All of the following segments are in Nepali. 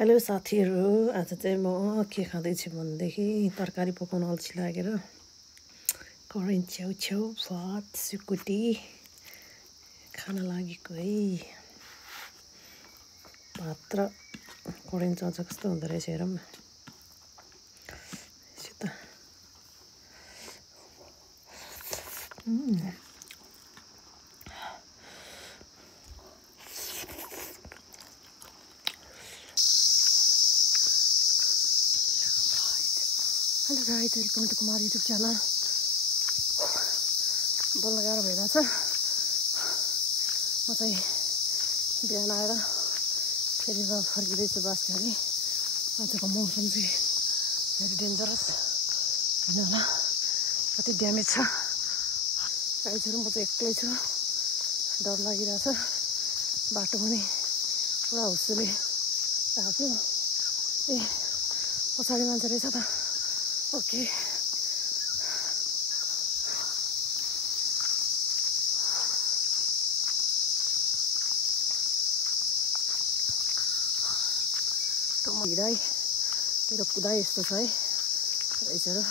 हेलो साथीहरु, आज चाहिँ म के खाँदैछु भनेदेखि तरकारी पकाउन अल्छी लागेर करेन्ट छेउ भात सुकुटी खान लागेको है। भात र करेन्ट चल्छ कस्तो हुँदो रहेछ हेरौँ न। Hello guys, welcome to Kumar YouTube channel. बोल्न गाह्रो भइरहेछ। म चाहिँ बिहान आएर फेरि फर्किँदैछु बस भने आजको मौसम चाहिँ भेरी डेन्जरस होइन होला, कति ड्यामेज छ। गाइजहरू म चाहिँ एक्लै छु, डर लागिरहेछ। बाटो पनि पुरा हुस्सुले ताप्यो। ए पछाडि मान्छे रहेछ त। ओके त म हिँडाइ मेरो कुदाइ यस्तो छ है गाइजहरू।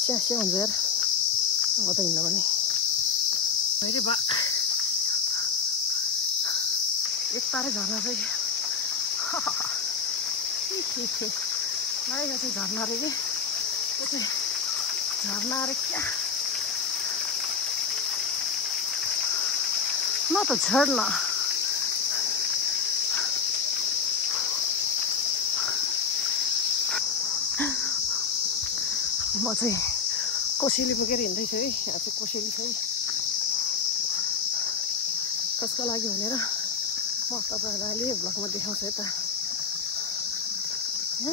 स्यास्या हुन्छ यार अब त हिँड्न पनि मैले बा एक तारै झर्ना चाहिँ यो चाहिँ झर्ना अरे कि यो चाहिँ झर्ना अरे क्या न त झर्ना। म चाहिँ कोसेली बोकेर हिँड्दैछु है। यहाँ चाहिँ कोसेली छ है। कसको लागि भनेर म तपाईँहरूलाई अहिले भ्लगमा देखाउँछु यता। म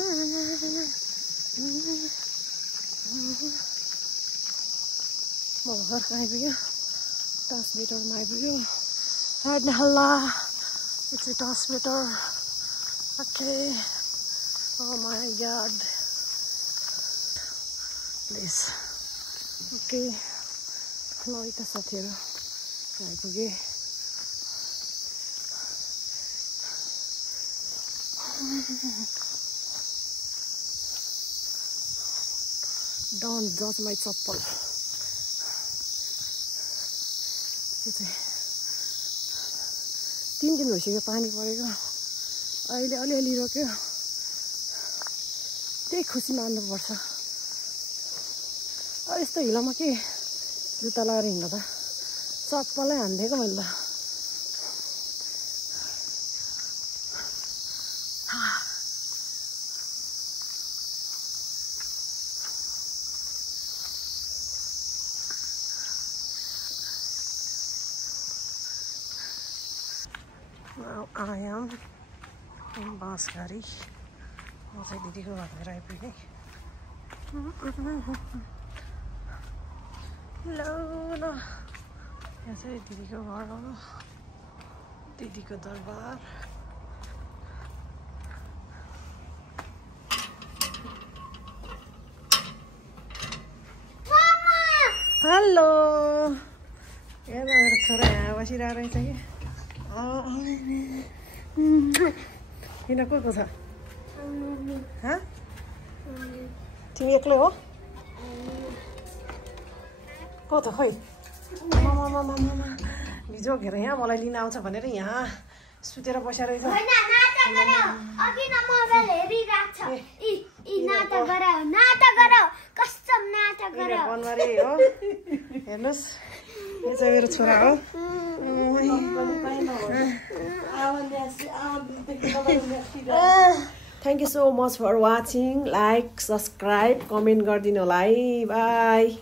घर कहाँ आइपुग्यो? ट्रान्समिटरमा आइपुग्यो। राइट न हल्ला it's a transmitter. Okay oh my god please. Okay ल यता साथीहरू आइपुगेँ। Don't judge my चप्पल। त्यो चाहिँ 3 दिन भइसक्यो पानी परेको, अहिले अलिअलि रोक्यो। त्यही खुसी मान्नुपर्छ। यस्तो हिलोमा के जुत्ता लगाएर हिँड्नु त, चप्पलै हानिदिएको मैले त। Now I am in Bansgari। म चाहिँ दिदीको घरतिर आइपुगेँ। ल यहाँ चाहिँ दिदीको घर हो, दिदीको दरबार। हेलो, हेर्नु मेरो छोरा यहाँ बसिरहेको रहेछ कि। किन को छ? तिमी एक्लै हो? को त खोइ बिजोगेर यहाँ मलाई लिन आउँछ भनेर यहाँ सुतेर बसेर रहेछ। बनबारी हो, हेर्नुहोस् यो चाहिँ मेरो छोरा हो। Thank you so much for watching. Like, subscribe, comment गरिदिनु होला है। बाई।